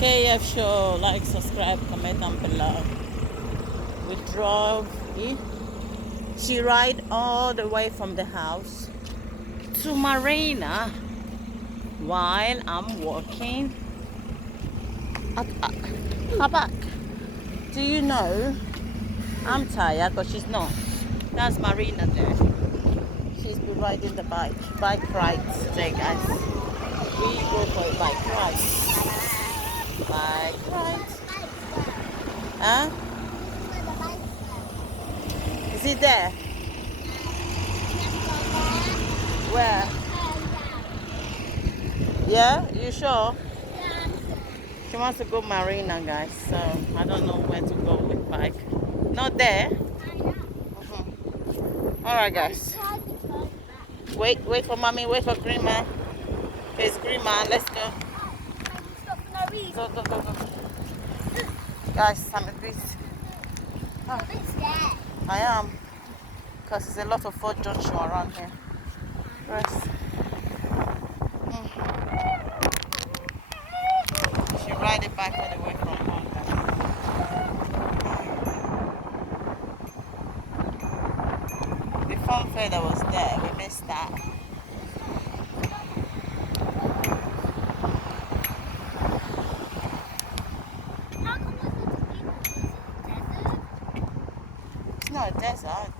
KF show, like, subscribe, comment down below. We drove in. She ride all the way from the house to Marina while I'm walking at her back. Do you know I'm tired, but she's not. That's Marina there. She's been riding the bike rides today, guys. We go for a bike ride. Bike ride. Huh? Is it there? Where? Yeah? You sure? She wants to go Marina, guys. So I don't know where to go with bike. Not there. Alright, guys. Wait for mommy. Wait for grandma. There's grandma. Let's go. Go. Guys, I'm a bit. Oh, I am. Because there's a lot of Ford Junction around here. Rest. She ride it back all the way from home. The fun fair that was there, we missed that. It's not a desert.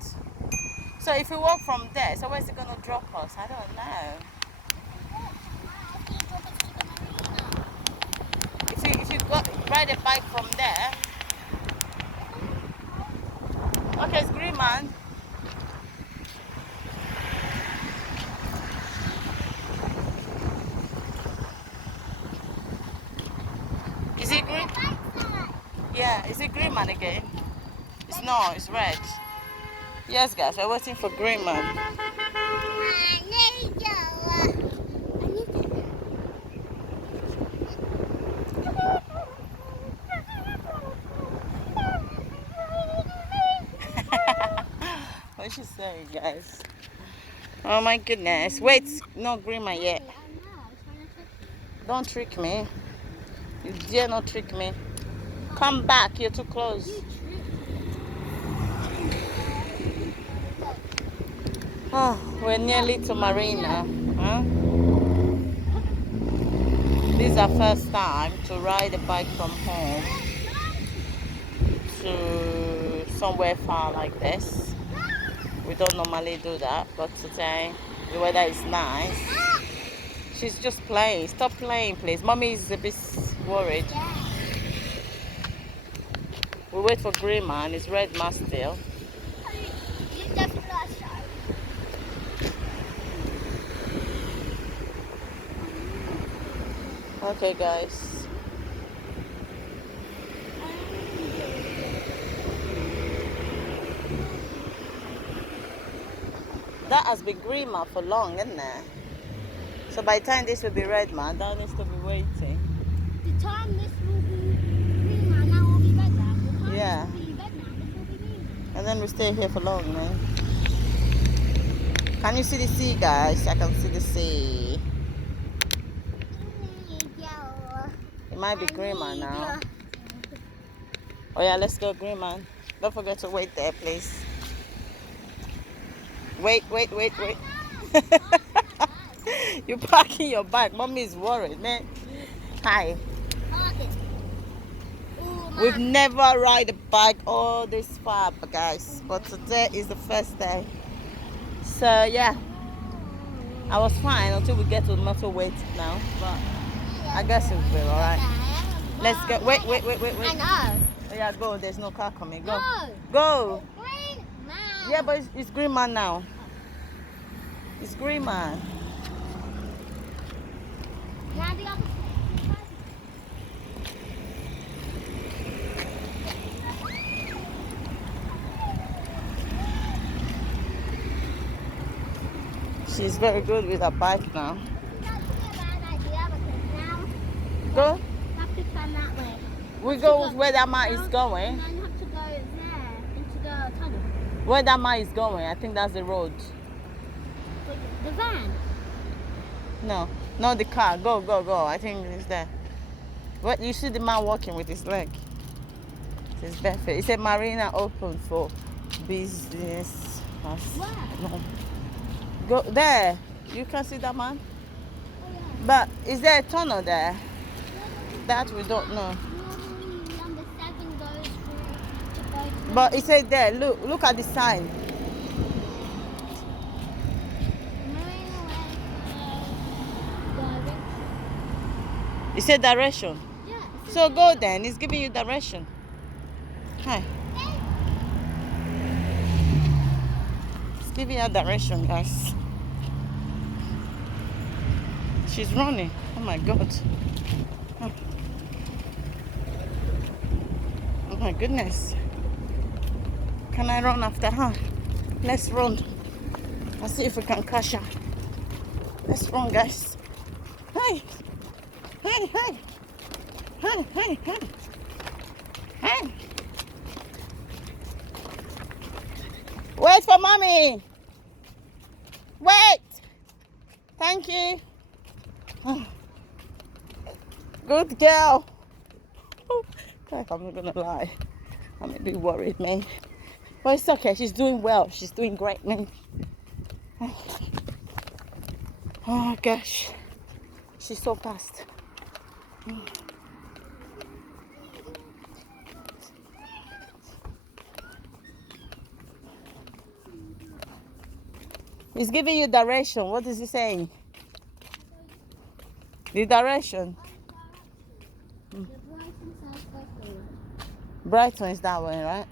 So if we walk from there, so where's it going to drop us? I don't know. If you ride a bike from there. Okay, it's green, man. Is it green? Yeah, is it green man again? It's not, it's red. Yes, guys, we're waiting for green man. What's she saying, guys? Oh my goodness. Wait, no green man yet. Don't trick me. You dare not trick me. Come back, you're too close. Oh, we're nearly to Marina. Huh? This is our first time to ride a bike from home to somewhere far like this. We don't normally do that, but today the weather is nice. She's just playing. Stop playing, please. Mommy is a bit worried. We wait for green man. It's red man still. Okay, guys. That has been green man for long, isn't it? So by the time this will be red man, that needs to be waiting. The time this will be green man, that will be red man. The time Yeah. this will be red man, this will be green man. And then we stay here for long, man. Can you see the sea, guys? I can see the sea. It might be green man now. Oh yeah, let's go green man. Don't forget to wait there, please. Wait. You're parking your bike. Mommy is worried, man. Hi. We've never ride a bike all this far, guys. But today is the first day. So yeah, I was fine until we get to the motorway now. But I guess it will be alright. Let's go. Wait. I know. Oh yeah, go. There's no car coming. Go. No. Go. Green man. Yeah, but it's green man now. It's green man. Now the other She's very good with her bike now. That's a bad idea because now Go. you have to turn that way. We go where that man is going. And then you have to go there into the tunnel. Where that man is going, I think that's the road. The van. No, not the car. Go. I think it's there. What, you see the man walking with his leg? It's his bare feet. It said Marina open for business. Where? No. Go there. You can see that man. Oh, yeah. But is there a tunnel there? That we don't know. Normally, number 7 goes through to go to But it said there. Look at the sign. Marina Way. It said direction. Yeah. So go then. It's giving you direction. Hi. It's giving you direction, guys. She's running. Oh my God. Oh. Oh my goodness. Can I run after her? Let's run. Let's see if we can catch her. Let's run, guys. Hey. Hey, hey. Hey, hey, hey. Hey. Wait for mommy. Wait. Thank you. Oh. Good girl. I'm not gonna lie. I'm a bit worried, man. But it's okay. She's doing well. She's doing great, man. Oh gosh. She's so fast. He's giving you direction. What is he saying? The direction. The Brighton South West. Brighton is that way, right?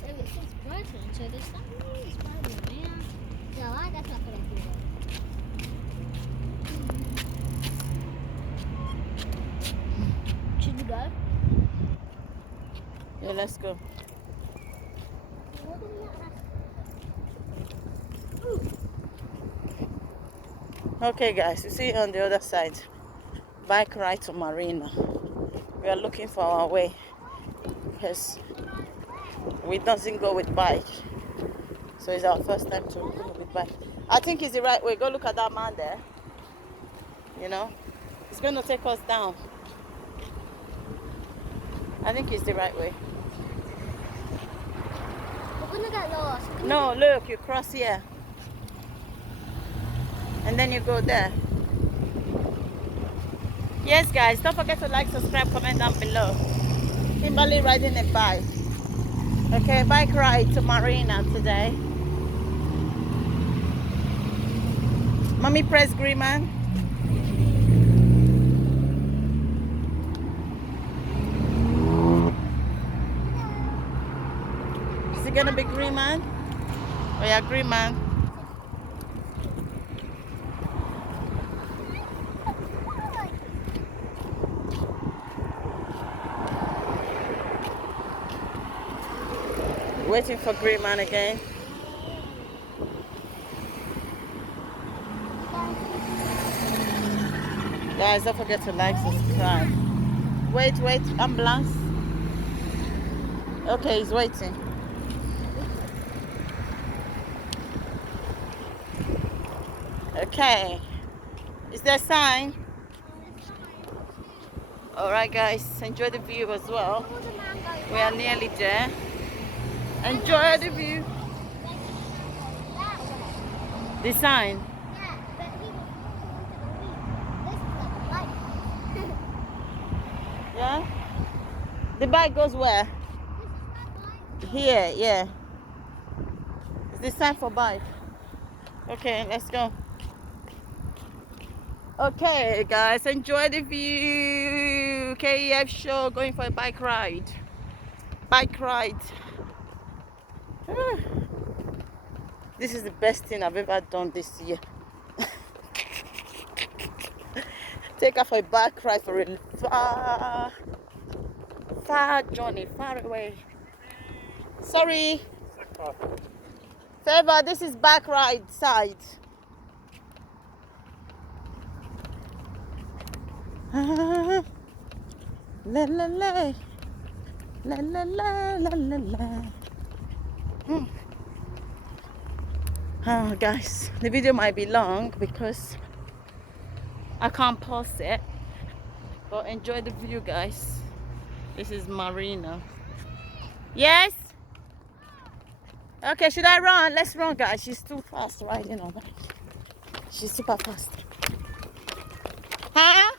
So it says Brighton, so there's something is Brighton, man. No, that's not correct either. Should we go? Yeah, let's go. Okay, guys, you see on the other side, bike ride to Marina. We are looking for our way because we doesn't go with bike, so it's our first time to go with bike. I think it's the right way. Go look at that man there. You know, it's going to take us down. I think it's the right way. We're gonna get lost. No, look, you cross here. And then you go there. Yes, guys, don't forget to like, subscribe, comment down below. Kimberley riding a bike. Okay, bike ride to Marina today. Mommy, press green, man. Is it gonna be green, man? Oh yeah, green, man. Waiting for green, man, again. Guys, don't forget to like, subscribe. Wait, ambulance. Okay, he's waiting. Okay. Is there a sign? Alright, guys, enjoy the view as well. We are nearly there. Enjoy the view. The sign. Yeah, but he was walking onto the beach. This is like a light. Yeah? The bike goes where? This is my light. Here, yeah. Is this sign for bike? Okay, let's go. Okay, guys, enjoy the view. KEF show, going for a bike ride. Bike ride. This is the best thing I've ever done this year. Take her for a bike ride for a far journey, far away. Sorry. Favor, this is back ride side. La la la la la la la la la. Oh, guys, the video might be long because I can't post it, but enjoy the view, guys. This is Marina. Yes. Okay, should I run? Let's run, guys. She's too fast riding on that. She's super fast. Huh?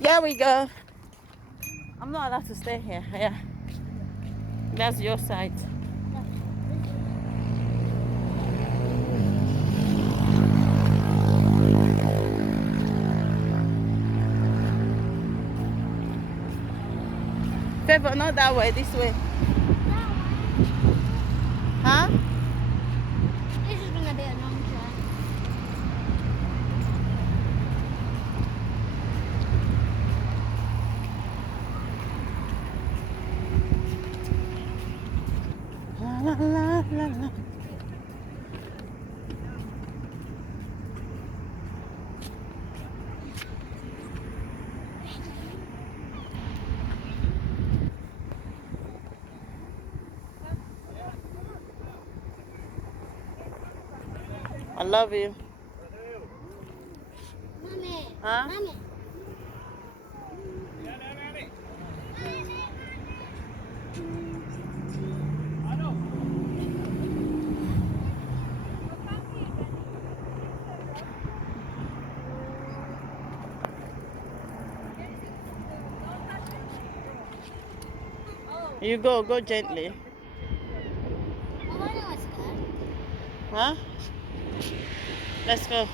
There we go. I'm not allowed to stay here. Yeah. That's your side. Favor, not that way, this way. Huh? This is gonna be a long drive. La, la, la, la. I love you. Mommy. Huh? Mommy. You go gently. Oh, I know it's good. Huh? Let's go.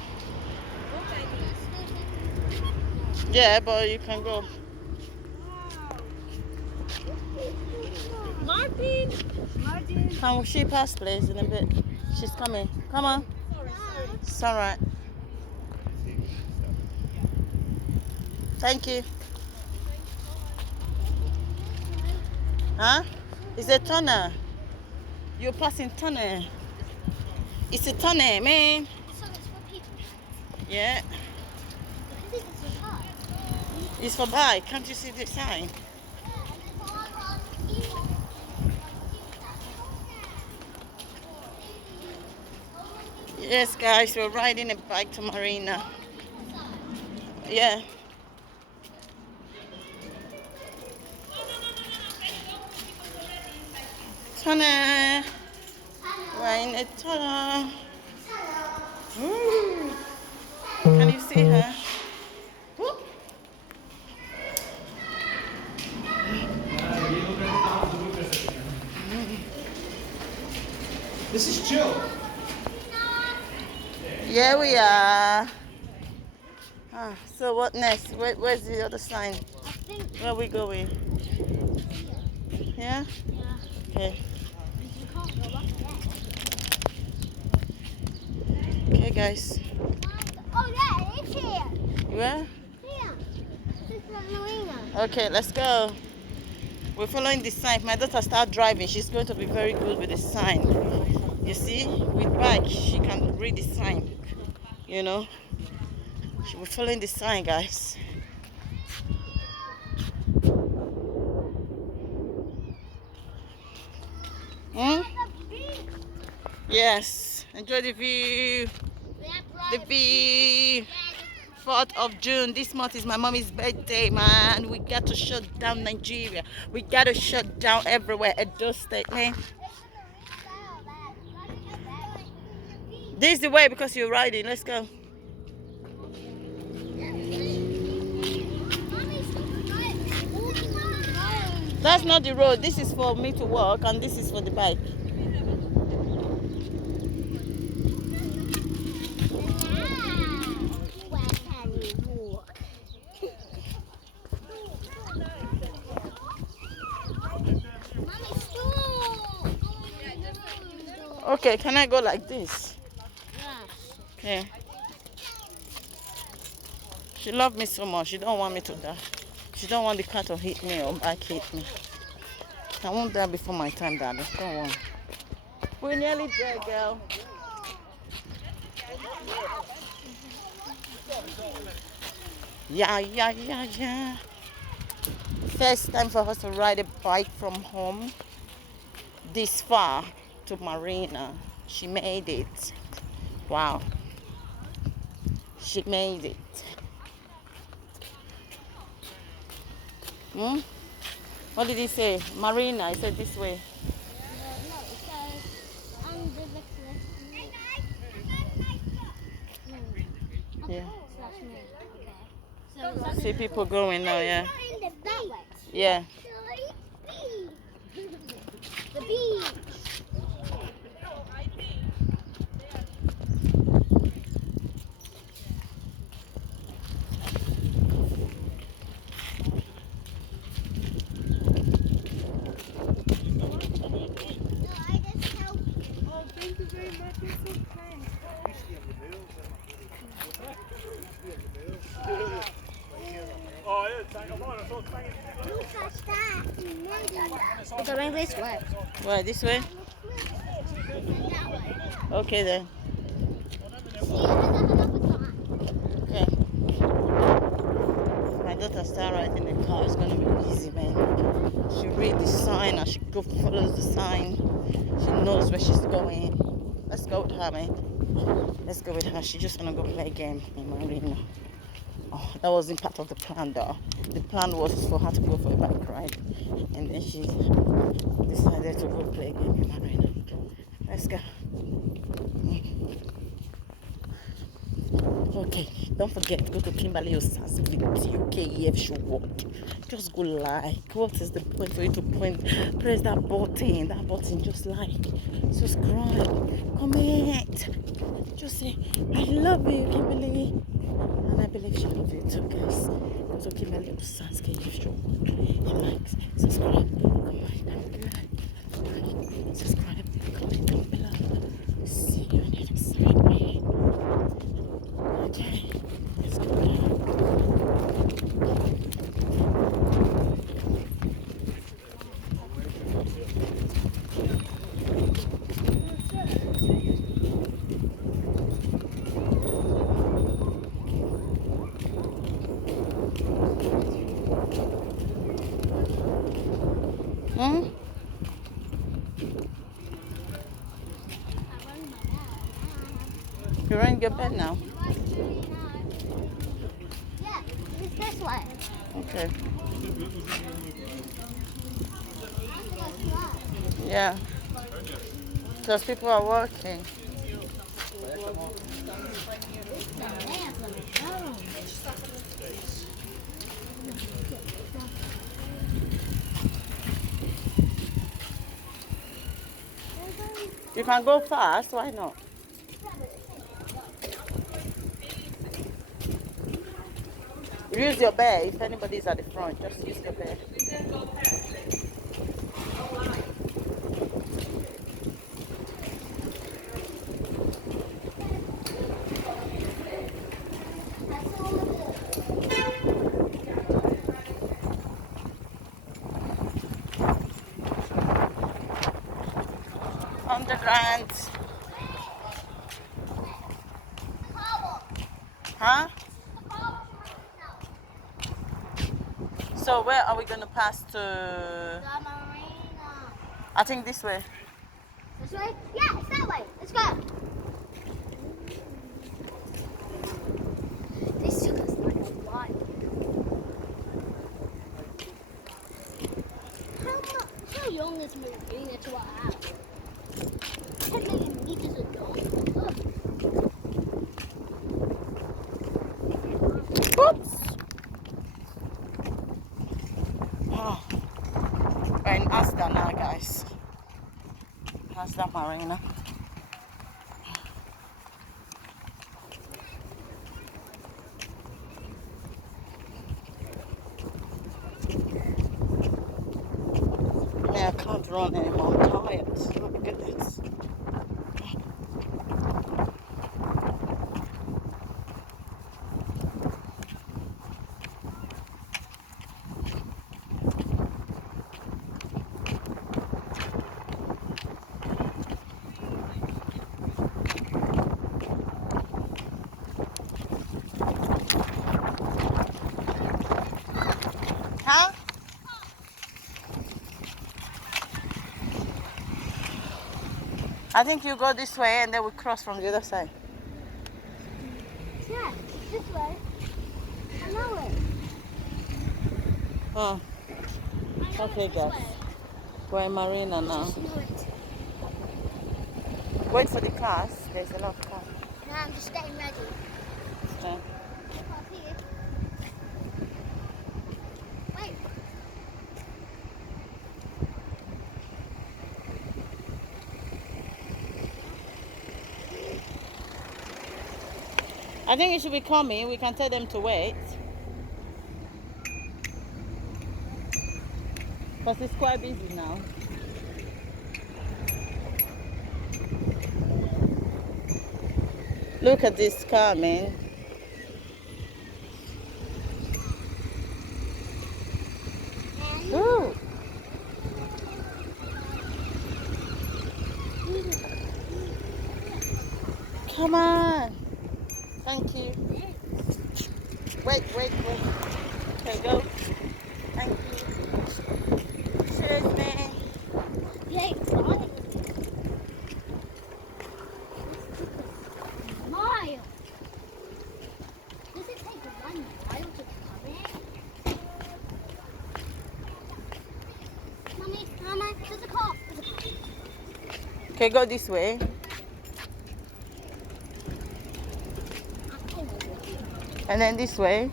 Yeah, but you can go. Martin. Martin. Can she pass, please, in a bit? She's coming. Come on. It's all right. Thank you. Huh? It's a tunnel. You're passing tunnel. It's a tunnel, man. So it's for people. Yeah. I think it's for cars. It's for bike. Can't you see the sign? Yes, guys, we're riding a bike to Marina. Yeah. Tunnel. We're in a tunnel. Ooh. Can you see her? Whoop. This is chill. Yeah, we are. Ah, so what next? Where's the other sign? I think. Where are we going? Yeah? Yeah. Okay. You can't go up there. Okay, guys. Oh, yeah, it's here. Where? Here. This is the Marina. Okay, let's go. We're following the sign. My daughter started driving. She's going to be very good with the sign. You see, with bike, she can read the sign. You know, we're following the sign, guys. Hmm? Yes. Enjoy the view. The view. 4th of June. This month is my mommy's birthday, man. We got to shut down Nigeria. We got to shut down everywhere. Edo State, man. This is the way because you're riding. Let's go. That's not the road. This is for me to walk and this is for the bike. Where can you walk? Mommy, stop! Okay, can I go like this? Yes. Okay. She loves me so much. She don't want me to die. She don't want the car to hit me or bike hit me. I won't die before my time, darling. Don't worry. We're nearly there, girl. Yeah. First time for us to ride a bike from home this far. to Marina. She made it. Wow. She made it. Hmm? What did he say? Marina, he said this way. No, it says under the cliff. Yeah. Slash me. Okay. So See people going now, yeah. that way. Yeah. The beach. We're going this way. Where, this way? Okay then. Okay. My daughter start riding the car. It's gonna be easy, man. She read the sign and she go follows the sign. She knows where she's going. Let's go with her, man. Let's go with her. She's just gonna go play a game in Marina. Oh, that wasn't part of the plan though. The plan was for her to go for a bike ride. And then she decided to go play a game in Marina. Let's go. Okay, don't forget, go to Kimberley Osas KEF show what. Just go like. What is the point for you to point? Press that button. That button, just like. Subscribe. Comment. Just say, I love you, Kimberley. And I believe she loves you too, guys. Go to Kimberley Osas KEF show. Like, subscribe, comment down below. Like, subscribe, comment down below. See you next time. Okay, let's go. Hmm? You're in your bed now. Yeah, it's this way. Okay. Yeah. Because people are working. You can go fast, why not? Use your bear. If anybody's at the front, just use your bear. Underground. Huh? So where are we going to pass to? The Marina. I think this way. This way? Yeah, it's that way. Let's go. This took us like a while. How long is Marina to our house? 10 million meters ago. Oops. Oh. We're in Asta now, guys. Asta Marina. Yeah, I can't run anymore. I'm tired. Oh my goodness. Huh? I think you go this way and then we cross from the other side. Yeah, this way. I know it. Oh, I know okay, it's this guys. way. We're in Marina now. Just know it. Wait for the class. There's a lot of cars. Now I'm just getting ready. Okay. Up here. Wait. I think it should be coming. We can tell them to wait. Because it's quite busy now. Look at this car, man. Ooh. Come on. Thank you. Wait. Okay, go. Thank you. Cheers, man. Yeah, right. Mile. Does it take 1 mile to come in? Mummy, there's a car. Okay, go this way. And then this way.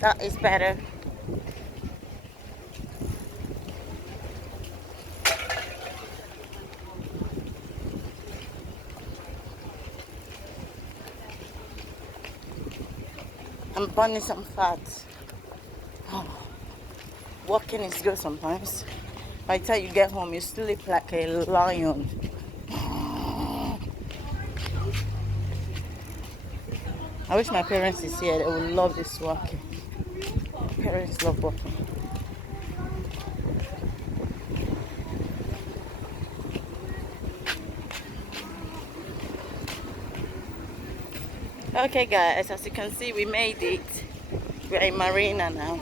That is better. I'm burning some fat. Oh, walking is good sometimes. By the time you get home, you sleep like a lion. I wish my parents is here. They would love this walking. Parents love walking. Okay, guys, as you can see, we made it. We're in Marina now.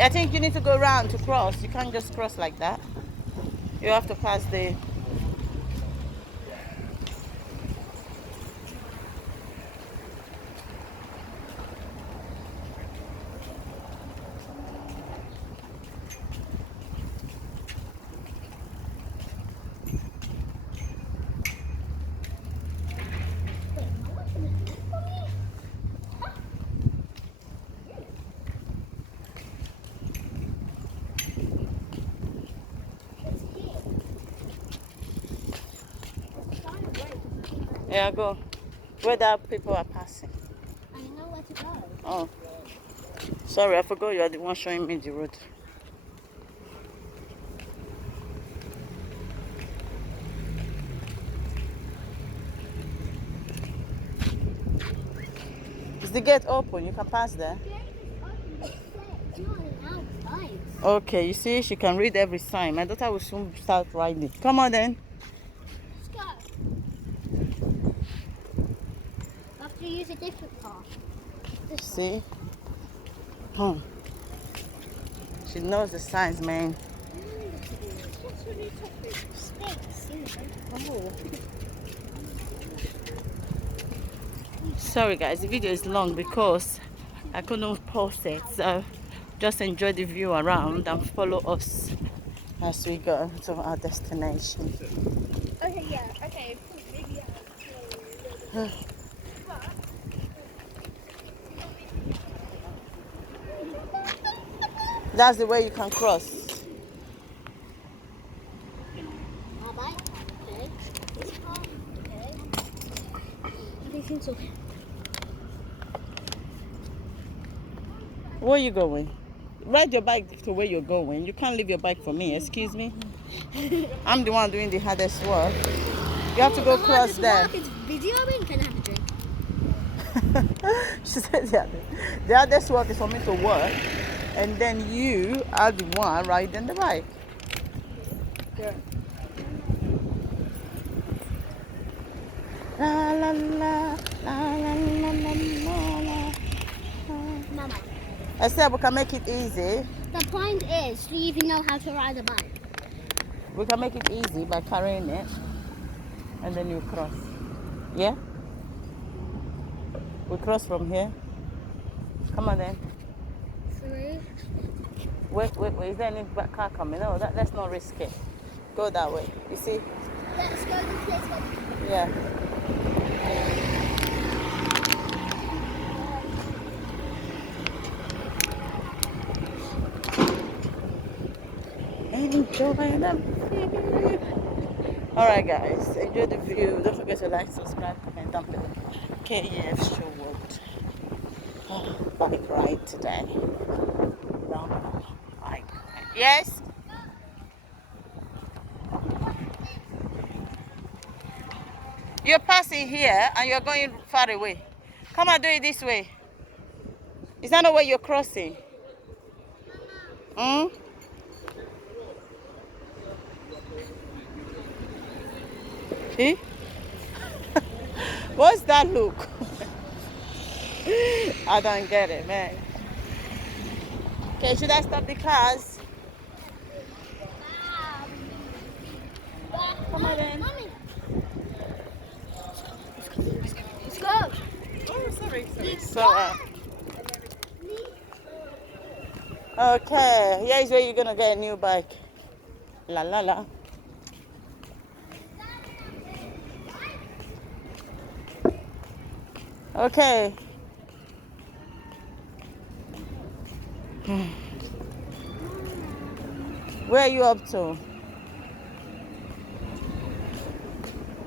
I think you need to go around to cross. You can't just cross like that. You have to pass the... Yeah, go. Where the people are passing. I know where to go. Oh. Sorry, I forgot you are the one showing me the road. Is the gate open? You can pass there. Okay, you see, she can read every sign. My daughter will soon start riding. Come on then. Let's go. I have to use a different path. See? She knows the signs, man. Sorry guys, the video is long because I couldn't post it, so just enjoy the view around and follow us as we go to our destination. Okay, yeah, okay. Maybe That's the way you can cross. Where are you going? Ride your bike to where you're going. You can't leave your bike for me, excuse me. I'm the one doing the hardest work. You have to go cross there. It's videoing. Can I have a drink? She said the hardest work is for me to work, and then you are the one riding the bike. Yeah. La la la la la la la la. Mama. I said we can make it easy. The point is, do you even know how to ride a bike? We can make it easy by carrying it, and then you cross. Yeah? We cross from here. Come on then. 3. Wait. Is there any back car coming? No, let's not risk it. Go that way. You see? Let's go to this one. Yeah. Enjoy the view. Alright guys, enjoy the view. Don't forget to like, subscribe, comment down below. KEF Sherwood. Bike ride today. Long bike ride. Yes? You're passing here and you're going far away. Come and do it this way. Is that not where you're crossing? Hmm? See? What's that look? I don't get it, man. Okay, should I stop the cars? Come on then. Let's go. Oh, sorry. So, okay, here's where you're gonna get a new bike. La la la. Okay. Where are you up to?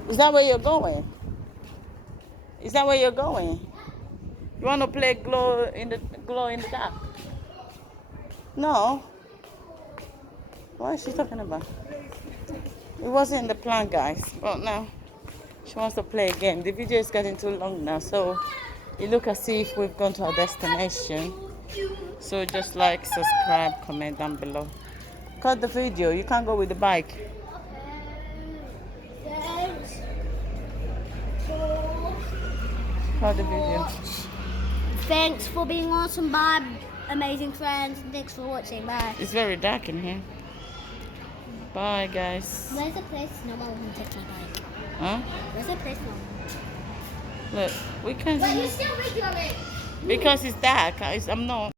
Is that where you're going? Is that where you're going? You want to play glow in the dark? No. What is she talking about? It wasn't in the plan, guys. But now she wants to play a game. The video is getting too long now, so it looks as if we've gone to our destination. So just like, subscribe, comment down below. Cut the video. You can't go with the bike. Cut the video. Thanks for being awesome. Bye, amazing friends. Thanks for watching. Bye. It's very dark in here. Bye, guys. Where's the place no one will take my bike? Huh? Where's the place no one? Look, we can't. But you're still videoing. Because it's dark. I'm not.